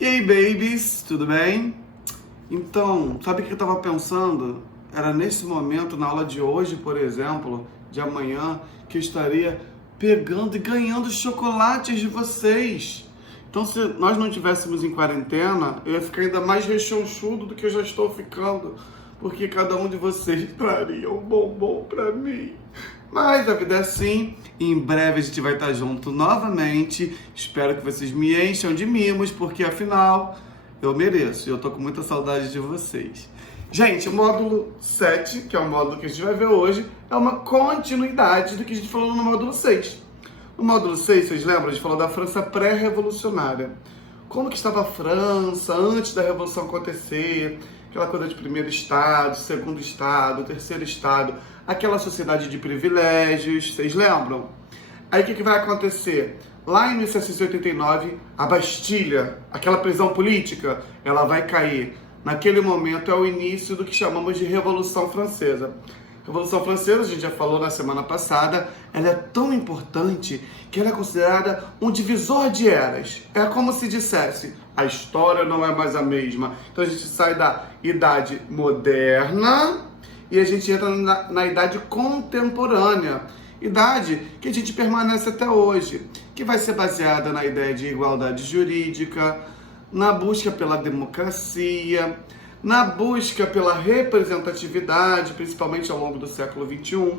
E aí, babies, tudo bem? Então, sabe o que eu estava pensando? Era nesse momento, na aula de hoje, por exemplo, de amanhã, que eu estaria pegando e ganhando chocolates de vocês. Então, se nós não estivéssemos em quarentena, eu ia ficar ainda mais rechonchudo do que eu já estou ficando, porque cada um de vocês traria um bombom para mim. Mas a vida é assim, e em breve a gente vai estar junto novamente. Espero que vocês me encham de mimos, porque afinal eu mereço e eu tô com muita saudade de vocês. Gente, o módulo 7, que é o módulo que a gente vai ver hoje, é uma continuidade do que a gente falou no módulo 6. No módulo 6, vocês lembram? A gente falou da França pré-revolucionária. Como que estava a França antes da Revolução acontecer, aquela coisa de primeiro estado, segundo estado, terceiro estado, aquela sociedade de privilégios, vocês lembram? Aí o que vai acontecer? Lá em 1789, a Bastilha, aquela prisão política, ela vai cair. Naquele momento é o início do que chamamos de Revolução Francesa. Revolução Francesa, a gente já falou na semana passada, ela é tão importante que ela é considerada um divisor de eras. É como se dissesse, a história não é mais a mesma. Então a gente sai da idade moderna e a gente entra na idade contemporânea. Idade que a gente permanece até hoje, que vai ser baseada na ideia de igualdade jurídica, na busca pela democracia, na busca pela representatividade, principalmente ao longo do século XXI.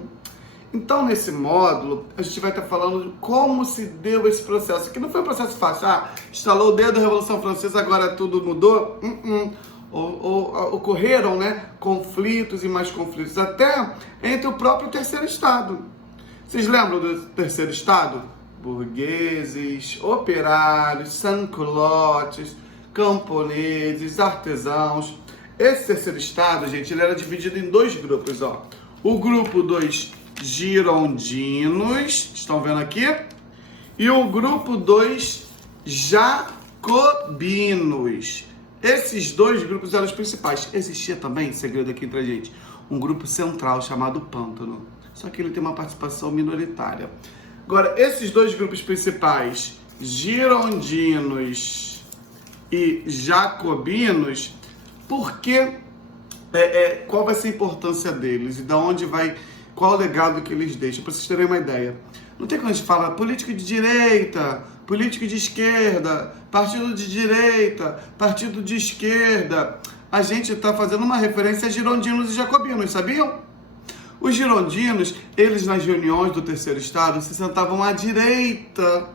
Então, nesse módulo, a gente vai estar falando de como se deu esse processo, que não foi um processo fácil. Instalou o dedo da Revolução Francesa, agora tudo mudou. Ocorreram, conflitos e mais conflitos, até entre o próprio terceiro estado. Vocês lembram do terceiro estado? Burgueses, operários, sans-culottes, camponeses, artesãos. Esse terceiro estado, gente, ele era dividido em dois grupos, ó. O grupo dos girondinos, estão vendo aqui? E o grupo dos jacobinos. Esses dois grupos eram os principais. Existia também, segredo aqui entre a gente, um grupo central chamado Pântano. Só que ele tem uma participação minoritária. Agora, esses dois grupos principais, girondinos e jacobinos, por que, qual vai ser a importância deles e da onde vai, qual o legado que eles deixam, para vocês terem uma ideia. Não tem quando a gente fala político de direita, político de esquerda, partido de direita, partido de esquerda, a gente está fazendo uma referência a girondinos e jacobinos, sabiam? Os girondinos, eles nas reuniões do terceiro estado se sentavam à direita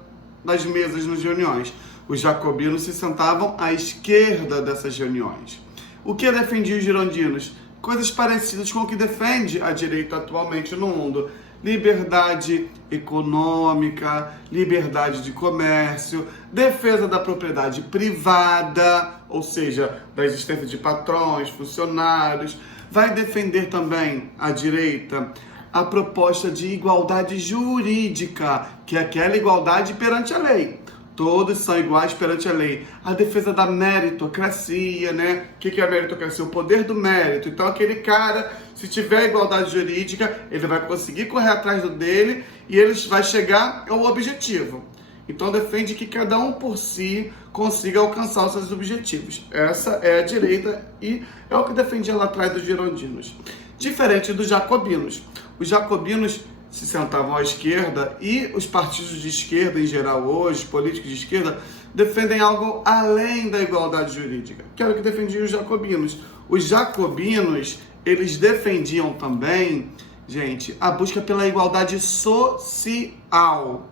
das mesas nas reuniões. Os jacobinos se sentavam à esquerda dessas reuniões. O que defendia os girondinos? Coisas parecidas com o que defende a direita atualmente no mundo. Liberdade econômica, liberdade de comércio, defesa da propriedade privada, ou seja, da existência de patrões, funcionários. Vai defender também a direita a proposta de igualdade jurídica, que é aquela igualdade perante a lei. Todos são iguais perante a lei. A defesa da meritocracia, O que é a meritocracia? O poder do mérito. Então, aquele cara, se tiver igualdade jurídica, ele vai conseguir correr atrás do dele e ele vai chegar ao objetivo. Então, defende que cada um por si consiga alcançar os seus objetivos. Essa é a direita e é o que defendia lá atrás dos girondinos. Diferente dos jacobinos. Os jacobinos se sentavam à esquerda e os partidos de esquerda em geral hoje, políticos de esquerda, defendem algo além da igualdade jurídica, que era o que defendiam os jacobinos. Os jacobinos, eles defendiam também, gente, a busca pela igualdade social.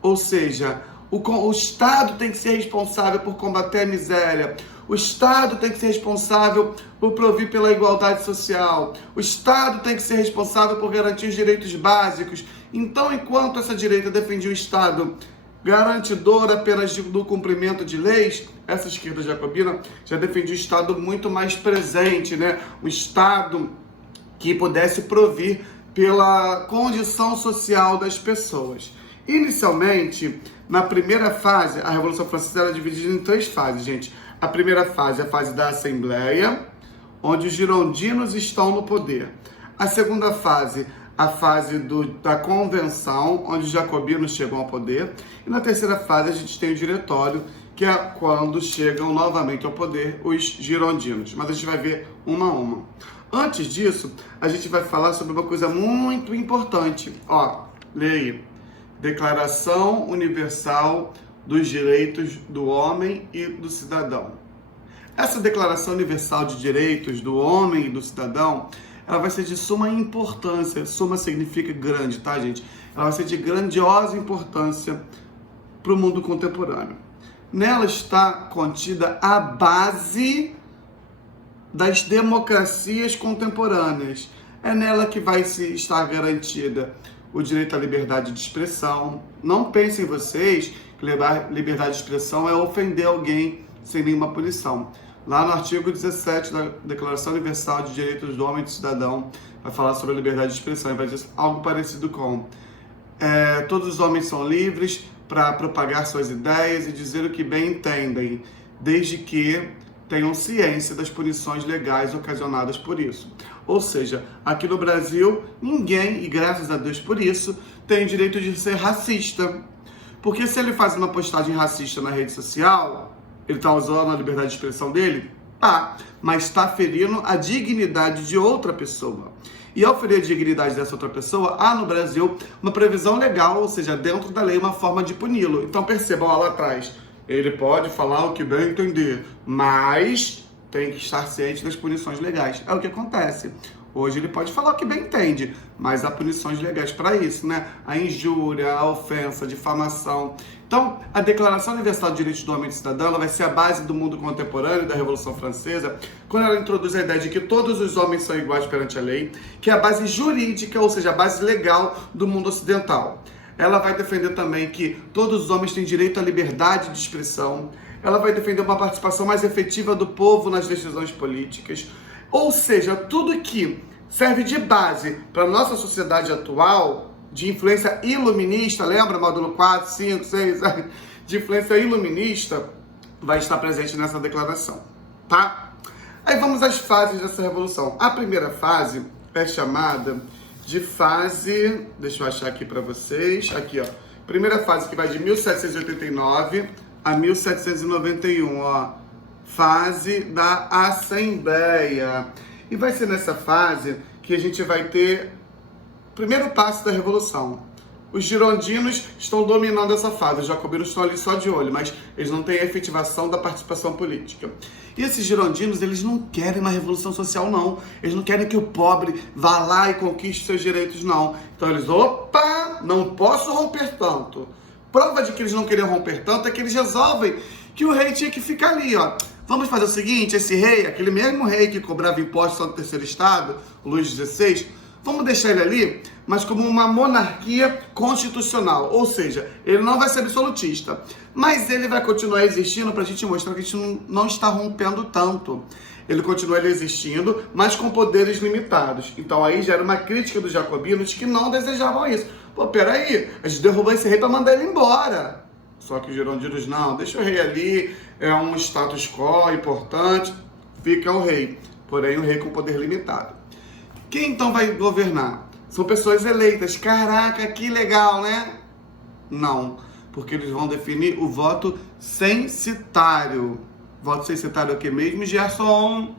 Ou seja, o Estado tem que ser responsável por combater a miséria. O Estado tem que ser responsável por prover pela igualdade social. O Estado tem que ser responsável por garantir os direitos básicos. Então, enquanto essa direita defendia o Estado garantidor apenas do cumprimento de leis, essa esquerda jacobina já defendia o Estado muito mais presente, Um Estado que pudesse prover pela condição social das pessoas. Inicialmente, na primeira fase, a Revolução Francesa era dividida em três fases, gente. A primeira fase é a fase da Assembleia, onde os girondinos estão no poder. A segunda fase, a fase da Convenção, onde os jacobinos chegam ao poder. E na terceira fase, a gente tem o Diretório, que é quando chegam novamente ao poder os girondinos. Mas a gente vai ver uma a uma. Antes disso, a gente vai falar sobre uma coisa muito importante. Ó, lê aí. Declaração Universal dos Direitos do Homem e do Cidadão. Essa Declaração Universal de Direitos do Homem e do Cidadão, ela vai ser de suma importância. Suma significa grande, tá, gente? Ela vai ser de grandiosa importância para o mundo contemporâneo. Nela está contida a base das democracias contemporâneas. É nela que vai se estar garantida o direito à liberdade de expressão. Não pensem vocês que liberdade de expressão é ofender alguém sem nenhuma punição. Lá no artigo 17 da Declaração Universal de Direitos do Homem e do Cidadão, vai falar sobre a liberdade de expressão e vai dizer algo parecido com todos os homens são livres para propagar suas ideias e dizer o que bem entendem, desde que tenham ciência das punições legais ocasionadas por isso. Ou seja, aqui no Brasil, ninguém, e graças a Deus por isso, tem o direito de ser racista. Porque se ele faz uma postagem racista na rede social, ele está usando a liberdade de expressão dele? Tá, mas está ferindo a dignidade de outra pessoa. E ao ferir a dignidade dessa outra pessoa, há no Brasil uma previsão legal, ou seja, dentro da lei, uma forma de puni-lo. Então percebam lá atrás, ele pode falar o que bem entender, mas tem que estar ciente das punições legais. É o que acontece. Hoje ele pode falar o que bem entende, mas há punições legais para isso, né? A injúria, a ofensa, a difamação. Então, a Declaração Universal de Direitos do Homem e do Cidadão, ela vai ser a base do mundo contemporâneo, da Revolução Francesa, quando ela introduz a ideia de que todos os homens são iguais perante a lei, que é a base jurídica, ou seja, a base legal do mundo ocidental. Ela vai defender também que todos os homens têm direito à liberdade de expressão. Ela vai defender uma participação mais efetiva do povo nas decisões políticas. Ou seja, tudo que serve de base para a nossa sociedade atual, de influência iluminista, lembra, módulo 4, 5, 6, de influência iluminista, vai estar presente nessa declaração, tá? Aí vamos às fases dessa revolução. A primeira fase é chamada de fase, deixa eu achar aqui para vocês, aqui ó, primeira fase que vai de 1789 a 1791, ó, fase da Assembleia. E vai ser nessa fase que a gente vai ter o primeiro passo da Revolução. Os girondinos estão dominando essa fase, os jacobinos estão ali só de olho, mas eles não têm a efetivação da participação política. E esses girondinos, eles não querem uma revolução social, não. Eles não querem que o pobre vá lá e conquiste seus direitos, não. Então eles, opa, não posso romper tanto. Prova de que eles não queriam romper tanto é que eles resolvem que o rei tinha que ficar ali, ó. Vamos fazer o seguinte, esse rei, aquele mesmo rei que cobrava impostos no terceiro estado, o Luís XVI, vamos deixar ele ali, mas como uma monarquia constitucional. Ou seja, ele não vai ser absolutista, mas ele vai continuar existindo para a gente mostrar que a gente não está rompendo tanto. Ele continua existindo, mas com poderes limitados. Então aí já era uma crítica dos jacobinos que não desejavam isso. Pô, peraí, a gente derrubou esse rei para mandar ele embora. Só que os girondinos, não, deixa o rei ali, é um status quo importante, fica o rei. Porém, o rei com poder limitado. Quem então vai governar? São pessoas eleitas. Caraca, que legal, né? Não, porque eles vão definir o voto censitário. Voto censitário é o que mesmo, Gerson?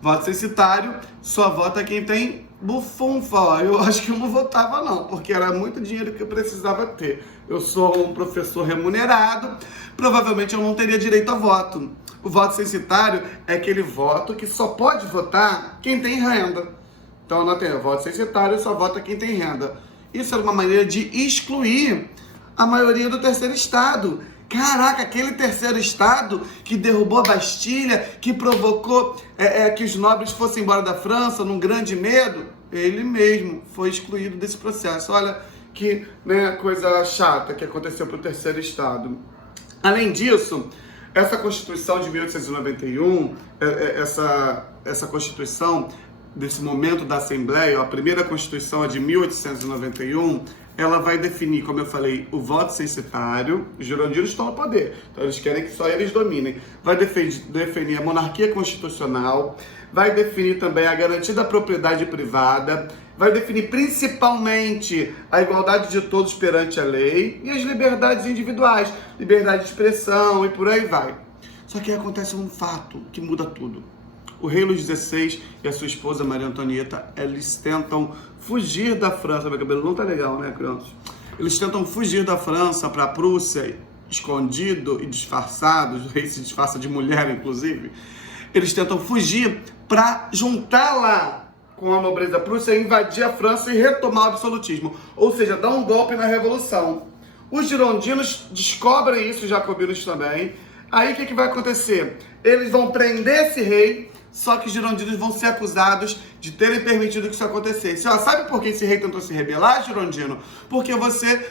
Voto censitário só vota quem tem bufunfa. Eu acho que eu não votava não, porque era muito dinheiro que eu precisava ter. Eu sou um professor remunerado, provavelmente eu não teria direito a voto. O voto censitário é aquele voto que só pode votar quem tem renda. Então anotem, o voto censitário só vota quem tem renda. Isso era uma maneira de excluir a maioria do terceiro estado. Caraca, aquele terceiro estado que derrubou a Bastilha, que provocou que os nobres fossem embora da França num grande medo, ele mesmo foi excluído desse processo. Olha que coisa chata que aconteceu para o terceiro estado. Além disso, essa Constituição de 1891, essa Constituição desse momento da Assembleia, a primeira Constituição, a de 1891, ela vai definir, como eu falei, o voto censitário. Os girondinos estão no poder, então eles querem que só eles dominem. Vai definir a monarquia constitucional, vai definir também a garantia da propriedade privada, vai definir principalmente a igualdade de todos perante a lei e as liberdades individuais, liberdade de expressão e por aí vai. Só que acontece um fato que muda tudo. O rei Luís XVI e a sua esposa Maria Antonieta, eles tentam fugir da França. Meu cabelo não tá legal, né, crianças? Eles tentam fugir da França para a Prússia, escondido e disfarçado. O rei se disfarça de mulher, inclusive. Eles tentam fugir para juntar lá com a nobreza prússia, invadir a França e retomar o absolutismo. Ou seja, dar um golpe na Revolução. Os girondinos descobrem isso, os jacobinos também. Aí o que vai acontecer? Eles vão prender esse rei, só que os girondinos vão ser acusados de terem permitido que isso acontecesse. Ó, sabe por que esse rei tentou se rebelar, girondino? Porque você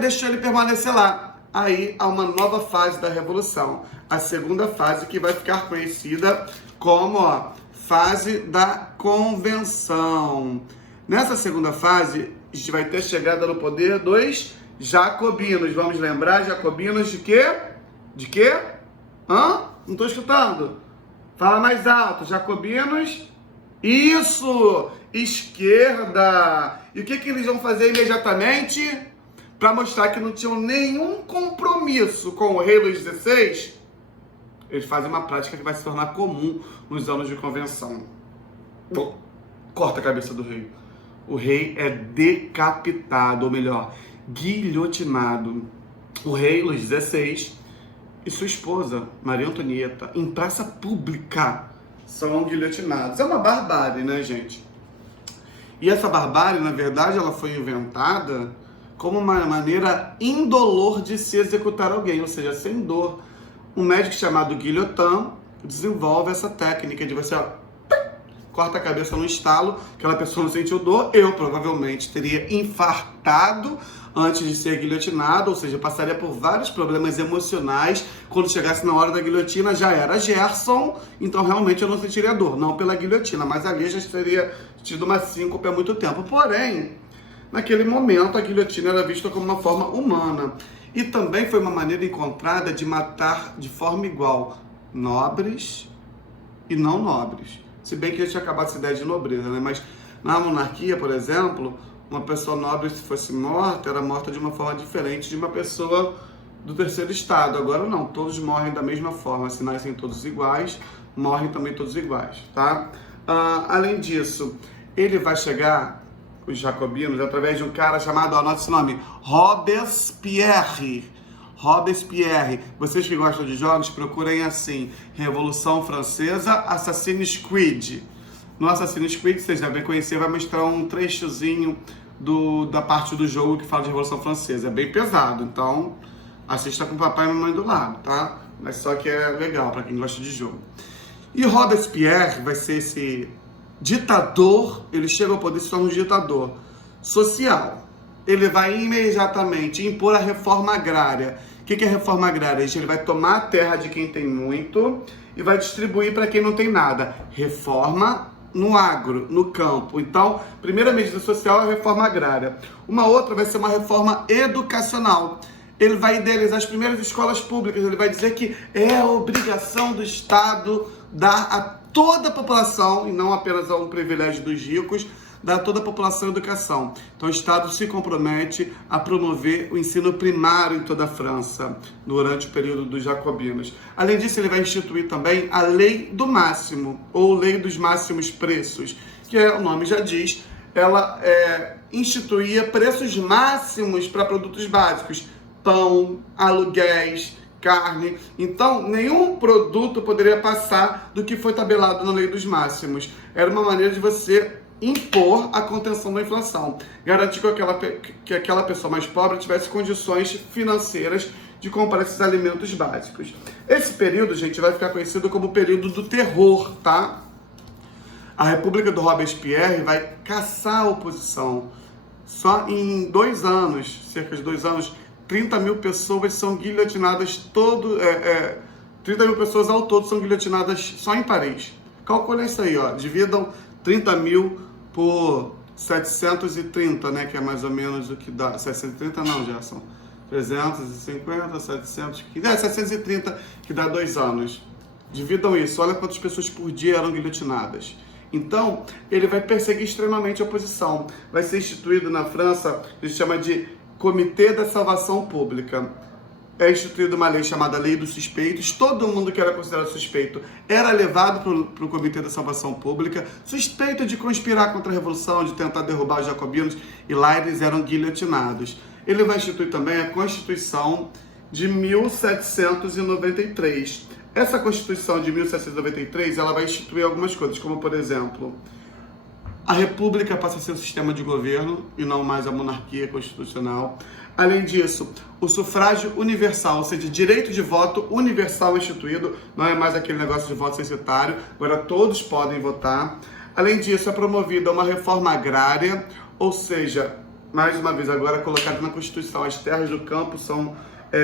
deixou ele permanecer lá. Aí há uma nova fase da Revolução. A segunda fase, que vai ficar conhecida como fase da Convenção. Nessa segunda fase, a gente vai ter chegada no poder dos jacobinos. Vamos lembrar, jacobinos de quê? De quê? Hã? Não estou escutando. Fala mais alto. Jacobinos. Isso! Esquerda. E o que eles vão fazer imediatamente? Para mostrar que não tinham nenhum compromisso com o rei Luís XVI, eles fazem uma prática que vai se tornar comum nos anos de convenção. Bom, corta a cabeça do rei. O rei é decapitado, ou melhor, guilhotinado. O rei Luís XVI e sua esposa, Maria Antonieta, em praça pública, são guilhotinados. É uma barbárie, né, gente? E essa barbárie, na verdade, ela foi inventada como uma maneira indolor de se executar alguém, ou seja, sem dor. Um médico chamado Guillotin desenvolve essa técnica de você corta a cabeça no estalo, aquela pessoa não sentiu dor. Eu provavelmente teria infartado antes de ser guilhotinado, ou seja, passaria por vários problemas emocionais. Quando chegasse na hora da guilhotina, já era Gerson, então realmente eu não sentiria dor, não pela guilhotina, mas ali já teria tido uma síncope há muito tempo. Porém, naquele momento, a guilhotina era vista como uma forma humana. E também foi uma maneira encontrada de matar de forma igual nobres e não nobres. Se bem que a gente acabou essa ideia de nobreza, né? Mas na monarquia, por exemplo, uma pessoa nobre, se fosse morta, era morta de uma forma diferente de uma pessoa do terceiro estado. Agora não, todos morrem da mesma forma. Se nascem todos iguais, morrem também todos iguais, tá? Além disso, ele vai chegar, os jacobinos, através de um cara chamado, anote esse nome, Robespierre. Robespierre. Vocês que gostam de jogos, procurem assim, Revolução Francesa, Assassin's Creed. No Assassin's Creed, vocês devem conhecer, vai mostrar um trechozinho da parte do jogo que fala de Revolução Francesa. É bem pesado, então assista com o papai e a mamãe do lado, tá? Mas só que é legal para quem gosta de jogo. E Robespierre vai ser esse ditador, ele chega ao poder e se torna um ditador social. Ele vai imediatamente impor a reforma agrária. O que é a reforma agrária? Ele vai tomar a terra de quem tem muito e vai distribuir para quem não tem nada. Reforma no agro, no campo. Então, primeira medida social é a reforma agrária. Uma outra vai ser uma reforma educacional. Ele vai idealizar as primeiras escolas públicas. Ele vai dizer que é a obrigação do Estado dar a toda a população, e não apenas a um privilégio dos ricos, dar a toda a população educação. Então o Estado se compromete a promover o ensino primário em toda a França, durante o período dos jacobinos. Além disso, ele vai instituir também a lei do máximo, ou lei dos máximos preços, que o nome já diz, ela instituía preços máximos para produtos básicos, pão, aluguéis, carne. Então, nenhum produto poderia passar do que foi tabelado na lei dos máximos. Era uma maneira de você impor a contenção da inflação, garantir que aquela pessoa mais pobre tivesse condições financeiras de comprar esses alimentos básicos. Esse período, gente, vai ficar conhecido como o período do terror, tá? A República do Robespierre vai caçar a oposição. Só em 2 anos, cerca de 2 anos, 30 mil pessoas são guilhotinadas 30 mil pessoas ao todo são guilhotinadas só em Paris. Calculem isso aí, ó. Dividam 30 mil por 730, né, que é mais ou menos o que dá, 730 não, Gerson, 350, 715, 730, que dá 2 anos. Dividam isso, olha quantas pessoas por dia eram guilhotinadas. Então, ele vai perseguir extremamente a oposição. Vai ser instituído na França, ele chama de Comitê da Salvação Pública. É instituída uma lei chamada Lei dos Suspeitos. Todo mundo que era considerado suspeito era levado para o Comitê da Salvação Pública, suspeito de conspirar contra a Revolução, de tentar derrubar os jacobinos, e lá eles eram guilhotinados. Ele vai instituir também a Constituição de 1793. Essa Constituição de 1793, ela vai instituir algumas coisas, como, por exemplo, a República passa a ser um sistema de governo e não mais a monarquia constitucional. Além disso, o sufrágio universal, ou seja, direito de voto universal instituído, não é mais aquele negócio de voto censitário, agora todos podem votar. Além disso, é promovida uma reforma agrária, ou seja, mais uma vez, agora colocado na Constituição, as terras do campo são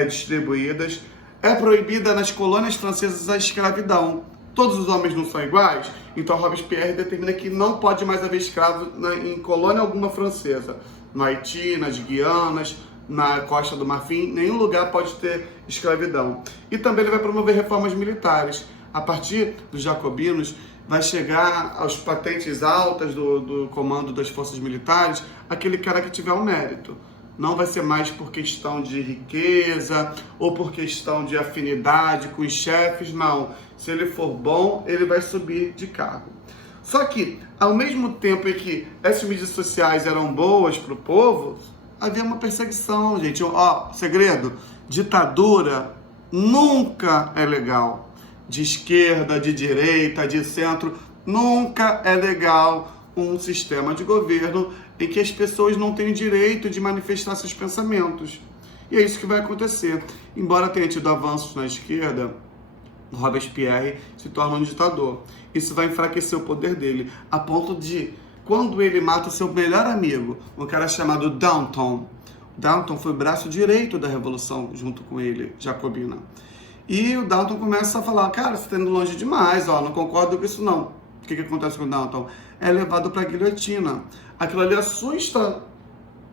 distribuídas. É proibida nas colônias francesas a escravidão. Todos os homens não são iguais, então Robespierre determina que não pode mais haver escravo em colônia alguma francesa. No Haiti, nas Guianas, na Costa do Marfim, nenhum lugar pode ter escravidão. E também ele vai promover reformas militares. A partir dos jacobinos, vai chegar aos patentes altas do comando das forças militares aquele cara que tiver um mérito. Não vai ser mais por questão de riqueza ou por questão de afinidade com os chefes, não. Se ele for bom, ele vai subir de cargo. Só que, ao mesmo tempo em que essas mídias sociais eram boas para o povo, havia uma perseguição, gente. Ó, segredo, ditadura nunca é legal. De esquerda, de direita, de centro, nunca é legal um sistema de governo em que as pessoas não têm direito de manifestar seus pensamentos. E é isso que vai acontecer. Embora tenha tido avanços na esquerda, Robespierre se torna um ditador. Isso vai enfraquecer o poder dele, a ponto de, quando ele mata o seu melhor amigo, um cara chamado Danton. Danton foi o braço direito da Revolução, junto com ele, jacobina. E o Danton começa a falar, cara, você está indo longe demais, ó, não concordo com isso não. O que acontece com o Danton? É levado para a guilhotina. Aquilo ali assusta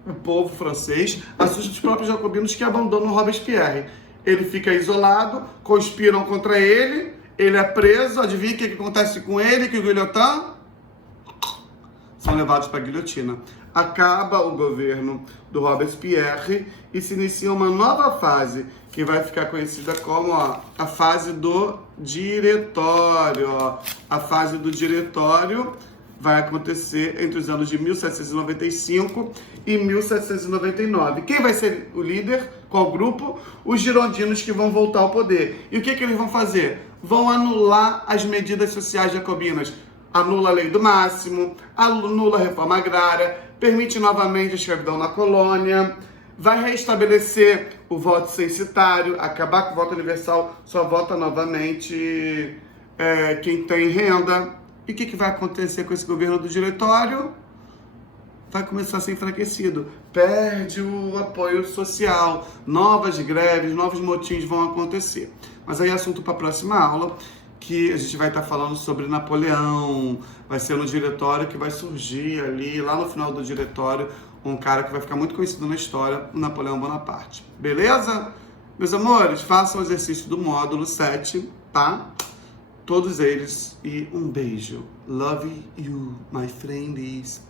o povo francês, assusta os próprios jacobinos que abandonam Robespierre. Ele fica isolado, conspiram contra ele, ele é preso, adivinha o que acontece com ele, que o guilhotin? São levados para a guilhotina. Acaba o governo do Robespierre e se inicia uma nova fase, que vai ficar conhecida como a fase do diretório. A fase do diretório vai acontecer entre os anos de 1795 e 1799. Quem vai ser o líder? Qual grupo? Os girondinos, que vão voltar ao poder. E o que eles vão fazer? Vão anular as medidas sociais jacobinas. Anula a lei do máximo, anula a reforma agrária, permite novamente a escravidão na colônia, vai restabelecer o voto censitário, acabar com o voto universal, só vota novamente quem tem renda. E o que vai acontecer com esse governo do diretório? Vai começar a ser enfraquecido. Perde o apoio social, novas greves, novos motins vão acontecer. Mas aí é assunto para a próxima aula, que a gente vai estar falando sobre Napoleão. Vai ser no diretório que vai surgir ali, lá no final do diretório, um cara que vai ficar muito conhecido na história, o Napoleão Bonaparte. Beleza? Meus amores, façam o exercício do módulo 7, tá? Todos eles, e um beijo. Love you, my friends.